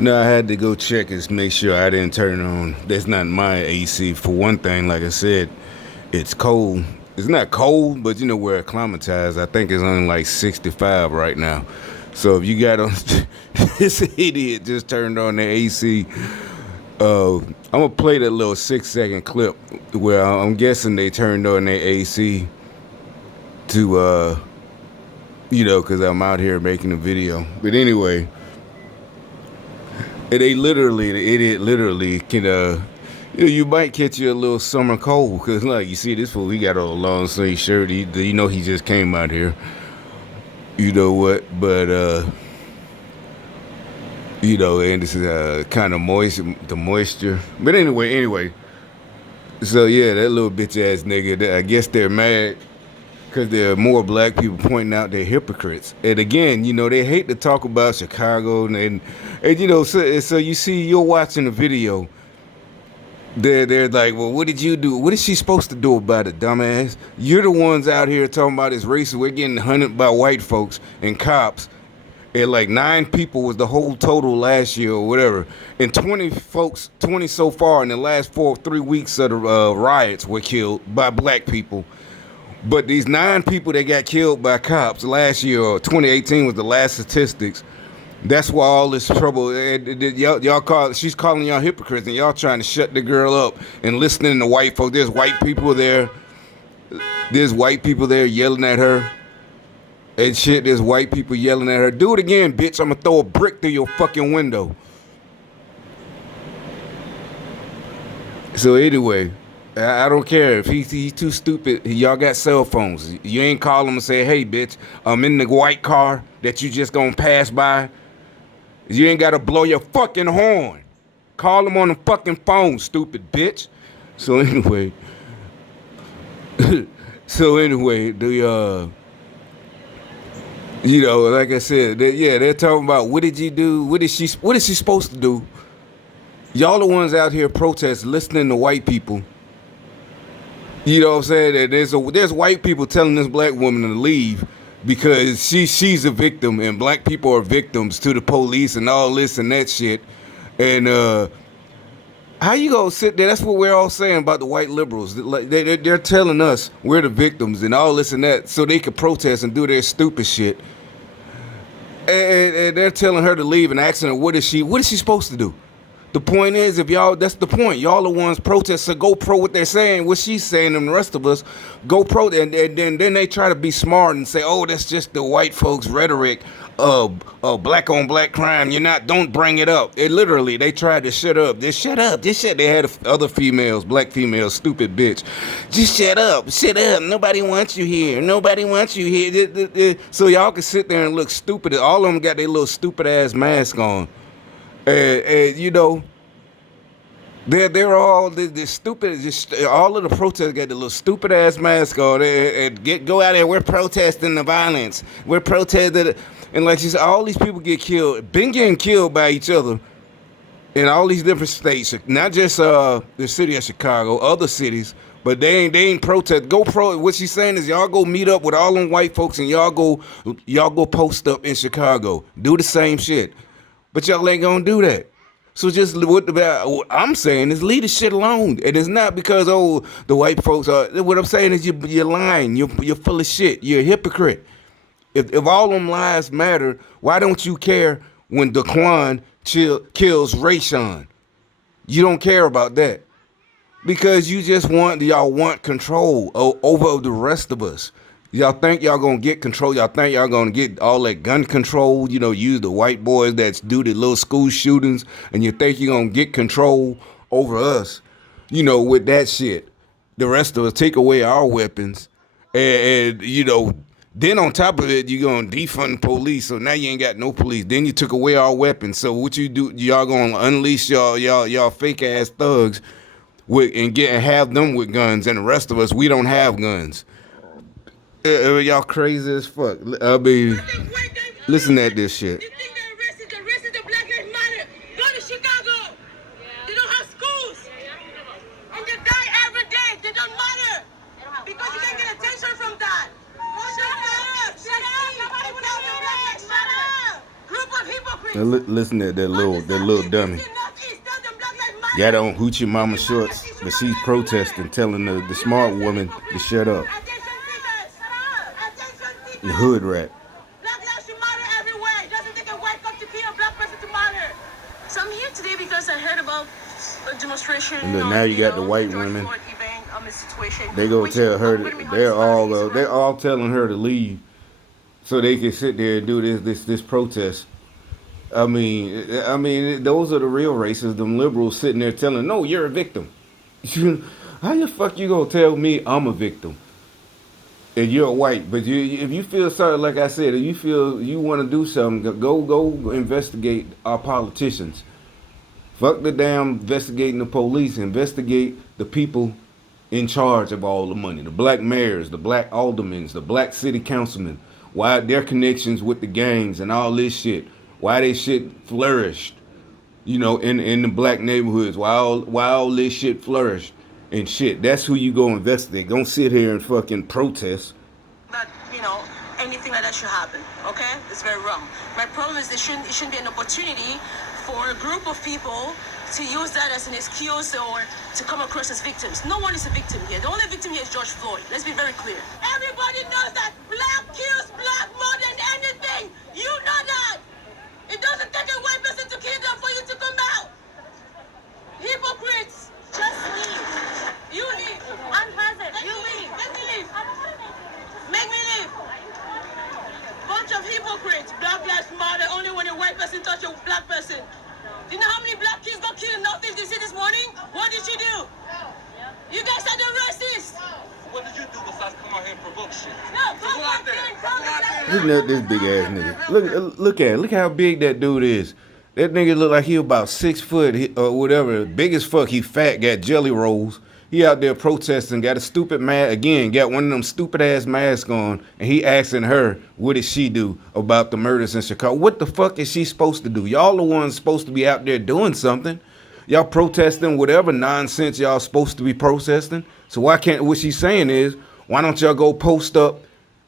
No, I had to go check and make sure I didn't turn it on. That's not my AC. For one thing, like I said, it's cold. It's not cold, but you know we're acclimatized. I think it's only like 65 right now. So if you got on, this idiot just turned on the AC. I'm gonna play that little 6 second clip where I'm guessing they turned on their AC to, because I'm out here making a video. But anyway, they literally, the idiot literally can, you might catch you a little summer cold because, like, you see this fool, he got a long sleeve shirt. He just came out here. You know what? But and this is kind of moist, the moisture. But anyway. So yeah, that little bitch ass nigga. I guess they're mad because there are more black people pointing out they're hypocrites. And again, they hate to talk about Chicago so you see, you're watching the video. They're like, well, what did you do? What is she supposed to do about it, dumbass? You're the ones out here talking about this racist. We're getting hunted by white folks and cops. And like 9 people was the whole total last year or whatever. And 20 so far in the last 3 weeks of the riots were killed by black people. But these 9 people that got killed by cops last year, or 2018 was the last statistics. That's why all this trouble. She's calling y'all hypocrites, and y'all trying to shut the girl up and listening to white folks. There's white people there. There's white people there yelling at her. And shit, there's white people yelling at her. Do it again, bitch. I'm gonna throw a brick through your fucking window. So anyway, I don't care if he's too stupid. Y'all got cell phones. You ain't call him and say, hey, bitch, I'm in the white car that you just gonna pass by. You ain't gotta blow your fucking horn. Call him on the fucking phone, stupid bitch. So anyway, like I said, they're talking about what did you do? What is she supposed to do? Y'all the ones out here protesting, listening to white people. You know what I'm saying? That there's white people telling this black woman to leave because she's a victim and black people are victims to the police and all this and that shit. And how you gonna sit there? That's what we're all saying about the white liberals. They're telling us we're the victims and all this and that so they can protest and do their stupid shit. And they're telling her to leave and asking her what is she supposed to do? The point is, that's the point. Y'all the ones protest, so go pro what they're saying, what she's saying, and the rest of us go pro. And then they try to be smart and say, oh, that's just the white folks' rhetoric of black on black crime. Don't bring it up. They tried to shut up. Just shut up. They had other females, black females, stupid bitch. Just shut up. Nobody wants you here. So y'all can sit there and look stupid. All of them got their little stupid ass mask on. They're all the stupid. All of the protests got the little stupid ass mask on. Go out there. We're protesting the violence. We're protesting, and like she said, all these people get killed. Been getting killed by each other in all these different states. Not just the city of Chicago, other cities. But they ain't protest. What she's saying is y'all go meet up with all them white folks and y'all go post up in Chicago. Do the same shit. But y'all ain't gonna do that. So what I'm saying is leave the shit alone. It is not because, the white folks are. What I'm saying is you're lying. You're full of shit. You're a hypocrite. If all them lives matter, why don't you care when Daquan kills Rayshawn? You don't care about that. Because y'all want control over the rest of us. Y'all think y'all gonna get control. Y'all think y'all gonna get all that gun control, use the white boys that do the little school shootings, and you think you're gonna get control over us, with that shit. The rest of us take away our weapons, and then on top of it, you're gonna defund police, so now you ain't got no police. Then you took away our weapons, so what you do, y'all gonna unleash y'all fake ass thugs and have them with guns, and the rest of us, we don't have guns. Y'all crazy as fuck. I mean, listen at this shit. You think they're racist, the Black Lives Matter. Go to Chicago. They don't have schools. And they die every day. They don't matter. Because you can get attention from that. Shut up. Nobody will have the Black Lives Matter. Group of people Now listen to that little dummy. Got on hoochie mama shorts, but she's protesting, telling the smart woman to shut up. The hood rat. Black lives should matter everywhere. It doesn't take a white cup to kill a black person to matter. So I'm here today because I heard about a demonstration. And look, now you got the white women. Event, they go tell her they're all telling her to leave so they can sit there and do this protest. I mean, those are the real racists, them liberals sitting there telling, no, you're a victim. How the fuck you gonna tell me I'm a victim? And you're white, but if you feel sorry, like I said, if you feel you want to do something, go investigate our politicians. Fuck the damn investigating the police. Investigate the people in charge of all the money. The black mayors, the black aldermen, the black city councilmen. Why their connections with the gangs and all this shit. Why they shit flourished, in the black neighborhoods. Why all this shit flourished and shit. That's who you go investigate. Don't sit here and fucking protest. That, anything like that should happen, okay? It's very wrong. My problem is it shouldn't be an opportunity for a group of people to use that as an excuse or to come across as victims. No one is a victim here. The only victim here is George Floyd. Let's be very clear. Everybody knows that black kills black more than anything. You know that. It doesn't take a white person to kill them for you to come out. Hypocrites. Just leave. You leave. I'm present. You leave. Let me leave. Make me leave. Bunch of hypocrites. Black lives matter only when a white person touch a black person. Do you know how many black kids got killed in North DC this morning? What did you do? You guys are the racists. What did you do besides come out here and provoke shit? No, go out there. Listen at this big ass nigga. Look how big that dude is. That nigga look like he about 6 foot or whatever. Big as fuck. He fat, got jelly rolls. He out there protesting, got a stupid mask, again, got one of them stupid ass masks on, and he asking her, what did she do about the murders in Chicago? What the fuck is she supposed to do? Y'all the ones supposed to be out there doing something. Y'all protesting whatever nonsense y'all supposed to be protesting. So why can't, what she's saying is, why don't y'all go post up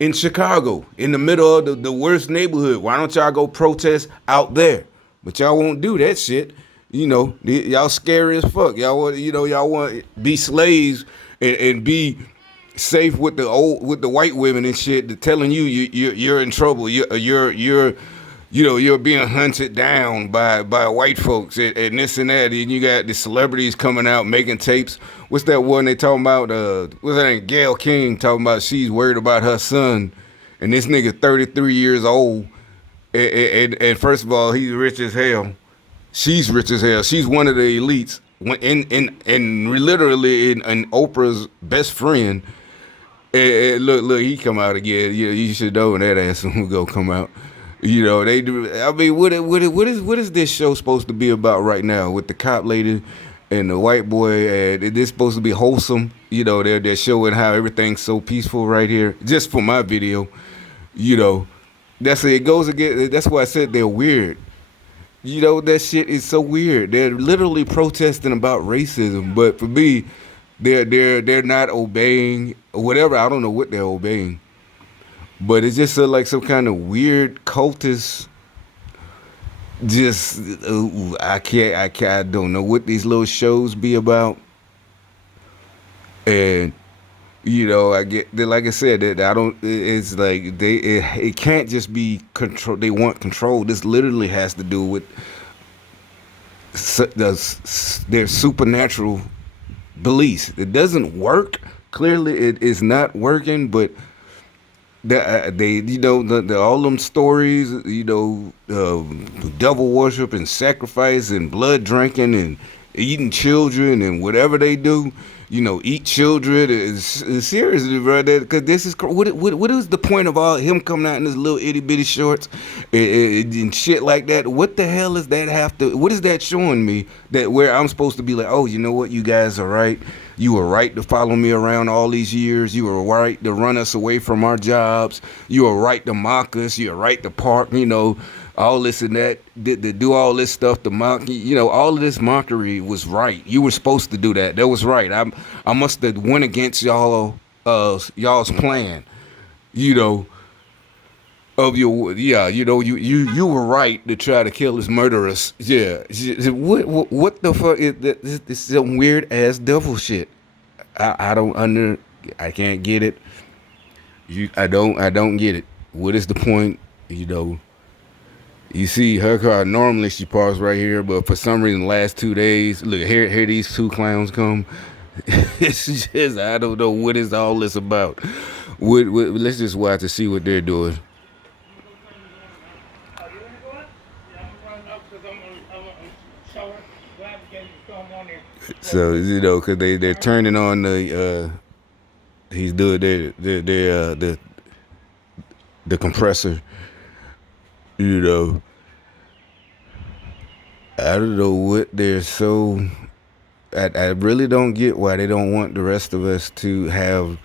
in Chicago, in the middle of the worst neighborhood? Why don't y'all go protest out there? But y'all won't do that shit. Y'all scary as fuck. Y'all want to be slaves and be safe with the white women and shit. They're telling you're in trouble. You're being hunted down by white folks and this and that. And you got the celebrities coming out making tapes. What's that one they talking about? What's that name? Gayle King talking about she's worried about her son, and this nigga 33 years old. And first of all, he's rich as hell. She's rich as hell. She's one of the elites. And literally in Oprah's best friend. And look, he come out again. You should know when that ass will go come out. They do. I mean, what is this show supposed to be about right now with the cop lady and the white boy? And it is supposed to be wholesome. They're showing how everything's so peaceful right here. Just for my video, that's it goes again. That's why I said they're weird. That shit is so weird. They're literally protesting about racism, but for me, they're not obeying whatever. I don't know what they're obeying, but it's just like some kind of weird cultist. Just I don't know what these little shows be about, and I get like I said that I don't. It's like it can't just be control. They want control. This literally has to do with their supernatural beliefs. It doesn't work. Clearly, it is not working. But all them stories. Devil worship and sacrifice and blood drinking and eating children and whatever they do. Eat children. It's seriously, bro. Because this is what is the point of all him coming out in his little itty bitty shorts and shit like that? What the hell does that have to? What is that showing me that where I'm supposed to be like, oh, you know what, you guys are right. You were right to follow me around all these years. You were right to run us away from our jobs. You were right to mock us. You were right to park. All this and that, to do all this stuff to mock, all of this mockery was right. You were supposed to do that. That was right. I must have went against y'all's plan, of your, yeah, you were right to try to kill his murderers. Yeah, what the fuck is that? This is some weird ass devil shit. I don't I can't get it. I don't get it. What is the point? You know, you see her car. Normally she parks right here, but for some reason, the last 2 days, look here these two clowns come. It's just I don't know what is all this about. Let's just watch to see what they're doing. So because they're turning on he's doing the compressor. You know, I don't know what they're so. I really don't get why they don't want the rest of us to have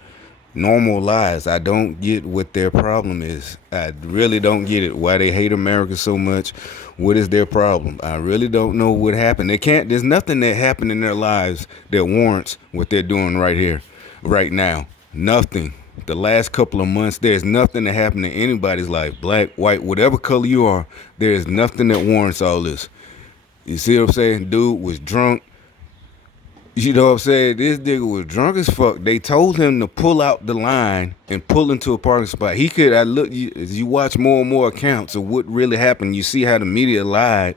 normal lives. I don't get what their problem is. I really don't get it. Why they hate America so much. What is their problem? I really don't know what happened. There's nothing that happened in their lives that warrants what they're doing right here, right now. Nothing. The last couple of months, there's nothing that happened in anybody's life. Black, white, whatever color you are, there is nothing that warrants all this. You see what I'm saying? Dude was drunk. You know what I'm saying? This nigga was drunk as fuck. They told him to pull out the line and pull into a parking spot. He could. As you watch more and more accounts of what really happened, you see how the media lied.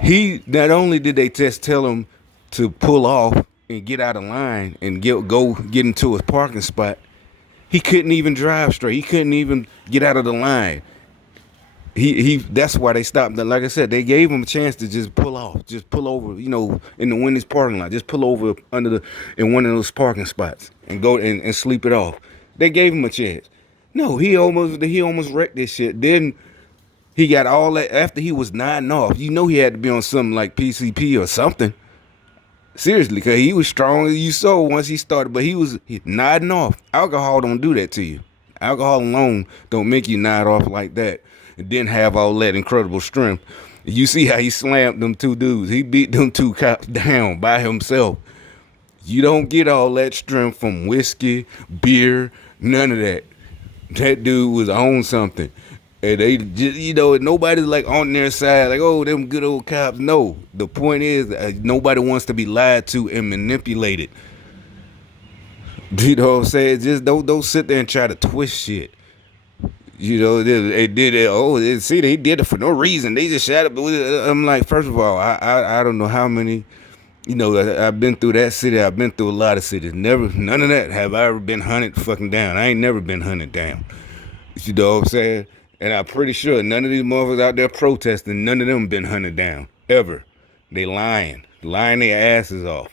He not only did they just tell him to pull off and get out of line and go get into a parking spot, he couldn't even drive straight. He couldn't even get out of the line. He that's why they stopped. Like I said, they gave him a chance to just pull off, just pull over, in the Wendy's parking lot, just pull over in one of those parking spots and go and sleep it off. They gave him a chance. No, he almost wrecked this shit. Then he got all that after he was nodding off. He had to be on something like PCP or something. Seriously, because he was strong as you saw once he started, but he nodding off. Alcohol don't do that to you. Alcohol alone don't make you nod off like that. And didn't have all that incredible strength. You see how he slammed them two dudes. He beat them two cops down by himself. You don't get all that strength from whiskey, beer, none of that. That dude was on something. And they just, nobody's like on their side, like, oh, them good old cops. No, the point is nobody wants to be lied to and manipulated. You know what I'm saying? Just don't sit there and try to twist shit. They did it. Oh, see, they did it for no reason. They just shot up. I'm like, first of all, I don't know how many. I've been through that city. I've been through a lot of cities. None of that have I ever been hunted fucking down. I ain't never been hunted down. You know what I'm saying? And I'm pretty sure none of these motherfuckers out there protesting, none of them been hunted down ever. They lying their asses off.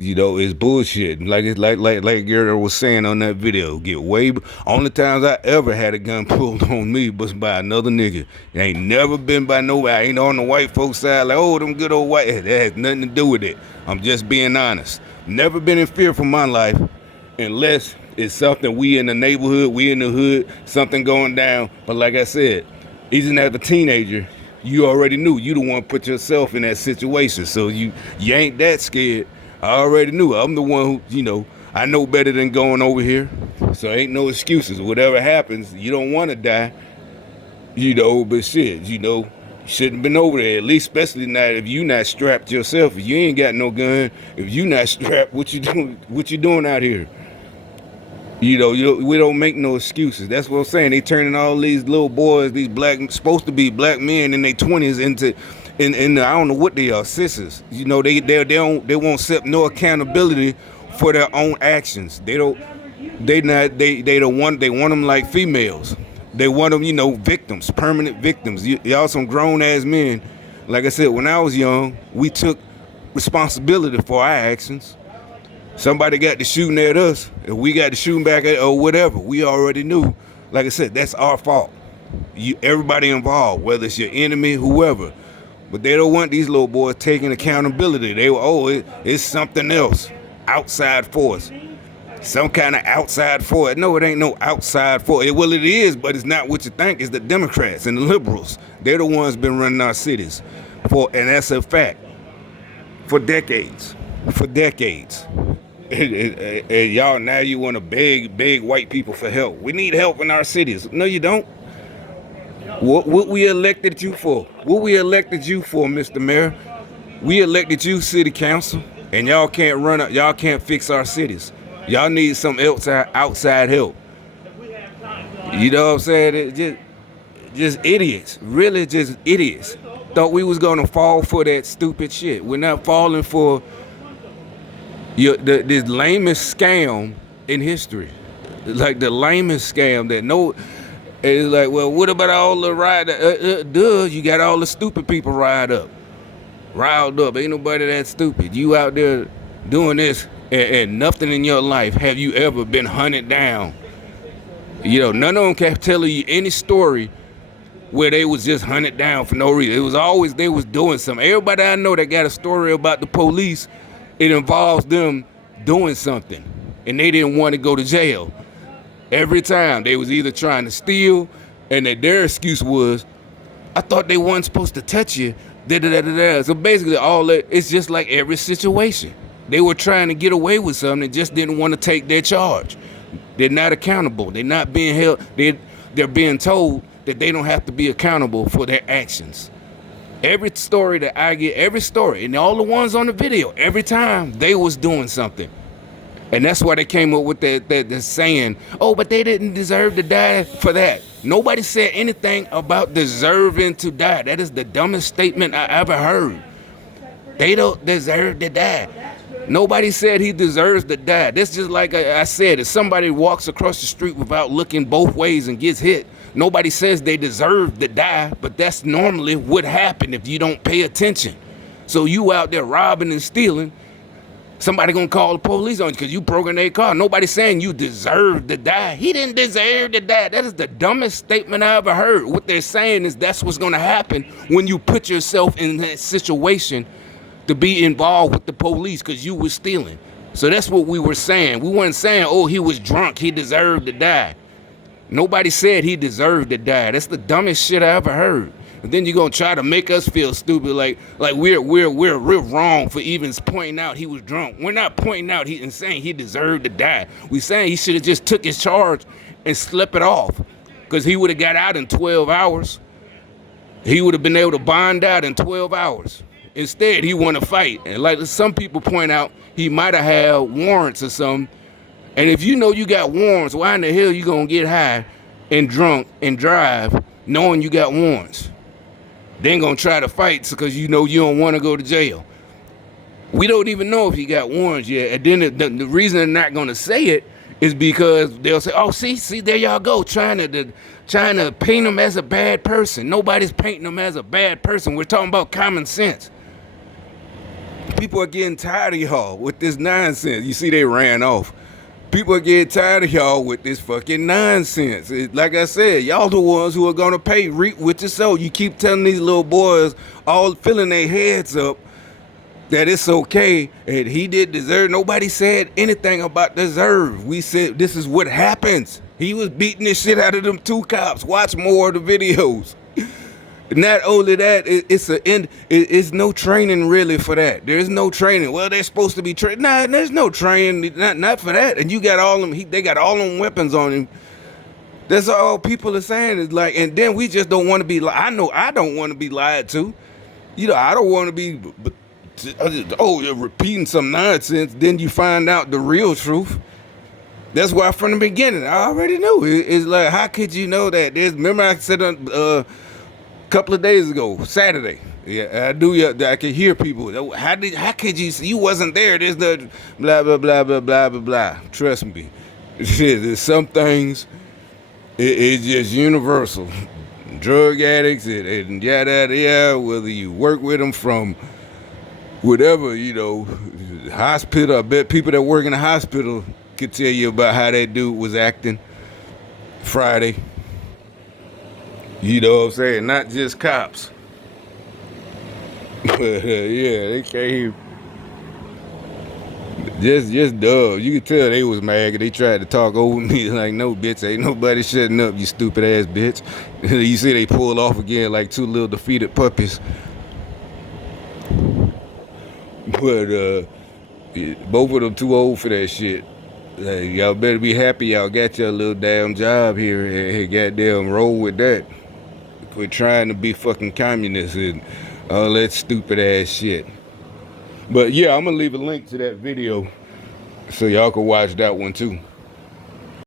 It's bullshit. Like Gary was saying on that video. Only times I ever had a gun pulled on me was by another nigga. It ain't never been by nobody. Ain't on the white folks side like, oh, them good old white. That has nothing to do with it. I'm just being honest. Never been in fear for my life unless it's something we in the neighborhood, we in the hood, something going down. But like I said, even as a teenager, you already knew you the one put yourself in that situation. So you ain't that scared. I already knew. I'm the one who, I know better than going over here. So ain't no excuses. Whatever happens, you don't want to die. But shit, shouldn't have been over there. At least, especially not if you not strapped yourself. If you ain't got no gun, if you not strapped, what you doing? What you doing out here? We don't make no excuses. That's what I'm saying. They turning all these little boys, these supposed to be black men in their 20s into I don't know what they are, sisters. They won't accept no accountability for their own actions. They don't want them like females. They want them, victims, permanent victims. Y'all some grown ass men. Like I said, when I was young, we took responsibility for our actions. Somebody got to shooting at us, and we got to shooting back at or whatever. We already knew. Like I said, that's our fault. Everybody involved, whether it's your enemy, whoever. But they don't want these little boys taking accountability. It's something else, outside force, some kind of outside force. No, it ain't no outside force. Well, it is, but it's not what you think. It's the Democrats and the liberals. They're the ones been running our cities, and that's a fact. For decades. And y'all now you want to beg white people for help. We need help in our cities. No, you don't. What we elected you for? What we elected you for, Mr. Mayor? We elected you city council, and y'all can't y'all can't fix our cities. Y'all need some outside help. You know what I'm saying? Just idiots. Really just idiots. Thought we was gonna fall for that stupid shit. We're not falling for this lamest scam in history. Like the lamest scam that no. It's like, well, what about all the ride? You got all the stupid people riled up. Ain't nobody that stupid. You out there doing this and nothing in your life have you ever been hunted down. You know, none of them kept telling you any story where they was just hunted down for no reason. It was always they was doing something. Everybody I know that got a story about the police, it involves them doing something, and they didn't want to go to jail. Every time they was either trying to steal, and their excuse was, I thought they weren't supposed to touch you. So basically all that, it's just like every situation. They were trying to get away with something and just didn't want to take their charge. They're not accountable. They're not being held. They're being told that they don't have to be accountable for their actions. Every story that I get, every story, and all the ones on the video, every time they was doing something. And that's why they came up with that saying, oh, but they didn't deserve to die for that. Nobody said anything about deserving to die. That is the dumbest statement I ever heard. They don't deserve to die. Nobody said he deserves to die. That's just like I said, if somebody walks across the street without looking both ways and gets hit, nobody says they deserve to die, but that's normally what happens if you don't pay attention. So you out there robbing and stealing, somebody gonna call the police on you because you broke in their car. Nobody's saying you deserve to die. He didn't deserve to die. That is the dumbest statement I ever heard. What they're saying is that's what's gonna happen when you put yourself in that situation to be involved with the police because you were stealing. So that's what we were saying. We weren't saying, oh, he was drunk, he deserved to die. Nobody said he deserved to die. That's the dumbest shit I ever heard. And then you're gonna try to make us feel stupid, like we're real wrong for even pointing out he was drunk. We're not pointing out and saying he deserved to die. We're saying he should have just took his charge and slept it off, because he would have got out in 12 hours. He would have been able to bond out in 12 hours. Instead, he want to fight. And like some people point out, he might have had warrants or something. And if you know you got warrants, why in the hell you gonna get high and drunk and drive knowing you got warrants? They ain't gonna try to fight because you know you don't want to go to jail. We don't even know if he got warrants yet. And then the reason they're not gonna say it is because they'll say, "Oh, see, there y'all go, trying to paint him as a bad person." Nobody's painting him as a bad person. We're talking about common sense. People are getting tired of y'all with this nonsense. You see, they ran off. People are getting tired of y'all with this fucking nonsense. Like I said, y'all the ones who are gonna pay reap with your soul. You keep telling these little boys, all filling their heads up, that it's okay and he did deserve. Nobody said anything about deserve. We said this is what happens. He was beating the shit out of them two cops. Watch more of the videos. Not only that, it's no training really for that. There's no training. Well, they're supposed to be trained. Nah, there's no training, not for that. And you got all them. They got all them weapons on him. That's all people are saying. Is like, and then we just don't want to be. I know I don't want to be lied to. You know, I don't want to be. You're repeating some nonsense. Then you find out the real truth. That's why from the beginning I already knew. It's like, how could you know that? Remember I said couple of days ago, Saturday. Yeah, I do. I can hear people. How could you? You wasn't there. There's no blah blah blah blah blah blah blah. Trust me, there's some things. It's just universal. Drug addicts and yada yada. Whether you work with them from whatever, hospital. I bet people that work in the hospital could tell you about how that dude was acting Friday. You know what I'm saying? Not just cops. But yeah, they came. Just dub. You could tell they was mad. They tried to talk over me like, no, bitch, ain't nobody shutting up, you stupid ass bitch. You see they pulled off again like two little defeated puppies. But Both of them too old for that shit. Like, y'all better be happy y'all got your little damn job here and goddamn roll with that. Quit trying to be fucking communists and all that stupid ass shit. But yeah, I'm gonna leave a link to that video so y'all can watch that one too.